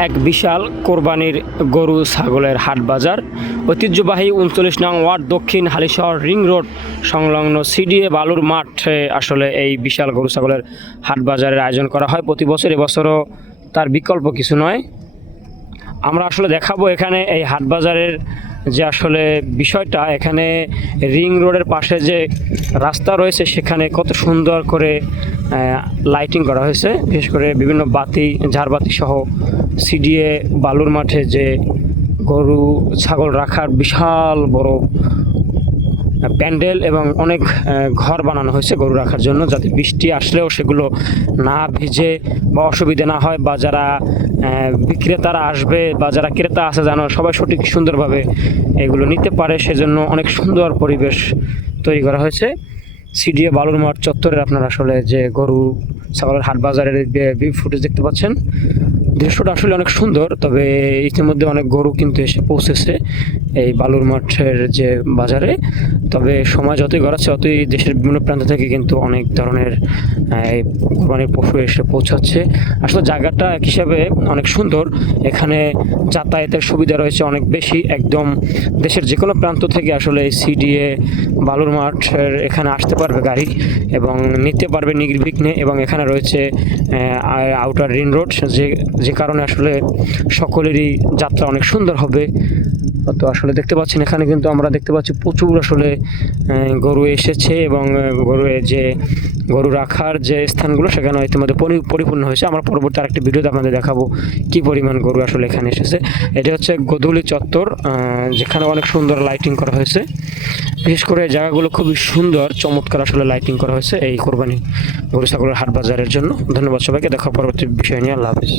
এক বিশাল কোরবানির গরু ছাগলের হাট বাজার। ঐতিহ্যবাহী ৩৯ নং ওয়ার্ড দক্ষিণ হালিশহর রিং রোড সংলগ্ন সিডিএ বালুর মাঠে আসলে এই বিশাল গরু ছাগলের হাট বাজারের আয়োজন করা হয় প্রতি বছর। এবছরও তার বিকল্প কিছু নয়। আমরা আসলে দেখাবো এখানে এই হাট বাজারের যে আসলে বিষয়টা, এখানে রিং রোডের পাশে যে রাস্তা রয়েছে সেখানে কত সুন্দর করে লাইটিং করা হয়েছে, বিশেষ করে বিভিন্ন বাতি, ঝাড়বাতি সহ সিডিএ বালুর মাঠে যে গরু ছাগল রাখার বিশাল বড় প্যান্ডেল এবং অনেক ঘর বানানো হয়েছে গরু রাখার জন্য, যাতে বৃষ্টি আসলেও সেগুলো না ভিজে বা অসুবিধা না হয়, বা যারা বিক্রেতারা আসবে বা যারা ক্রেতা আছে যেন সবাই সঠিক সুন্দরভাবে এগুলো নিতে পারে, সেজন্য অনেক সুন্দর পরিবেশ তৈরি করা হয়েছে সিডিএ বালুর মাঠ চত্বরের। আপনারা আসলে যে গরু ছাগলের হাট বাজারের ফুটেজ দেখতে পাচ্ছেন, দৃশ্যটা আসলে অনেক সুন্দর। তবে ইতিমধ্যে অনেক গরু কিন্তু এসে পৌঁছেছে এই বালুর মাঠের যে বাজারে। তবে সময় যতই গড়াচ্ছে ততই দেশের বিভিন্ন প্রান্ত থেকে কিন্তু অনেক ধরনের কোরবানির পশু এসে পৌঁছাচ্ছে। আসলে জায়গাটা এক হিসাবে অনেক সুন্দর, এখানে যাতায়াতের সুবিধা রয়েছে অনেক বেশি। একদম দেশের যে কোনো প্রান্ত থেকে আসলে এই সিডিএ বালুর মাঠের এখানে আসতে পারবে গাড়ি এবং নিতে পারবে নির্বিঘ্নে। এবং এখানে রয়েছে আউটার রিং রোড, যে কারণে আসলে সকলেরই যাত্রা অনেক সুন্দর হবে। তো আসলে দেখতে পাচ্ছেন এখানে কিন্তু আমরা দেখতে পাচ্ছি প্রচুর আসলে গরু এসেছে এবং গরু রাখার যে স্থানগুলো সেখানে ইতিমধ্যে পরিপূর্ণ হয়েছে। আমরা পরবর্তী আরেকটি ভিডিওতে আপনাদের দেখাবো কি পরিমাণ গরু আসলে এখানে এসেছে। এটা হচ্ছে গোধূলি চত্বর, যেখানে অনেক সুন্দর লাইটিং করা হয়েছে। বিশেষ করে জায়গাগুলো খুবই সুন্দর, চমৎকার আসলে লাইটিং করা হয়েছে এই কোরবানি গরু ছাগলের হাট বাজারের জন্য। ধন্যবাদ সবাইকে, দেখা পরবর্তী বিষয় নিয়ে। আল্লাহ হাফিজ।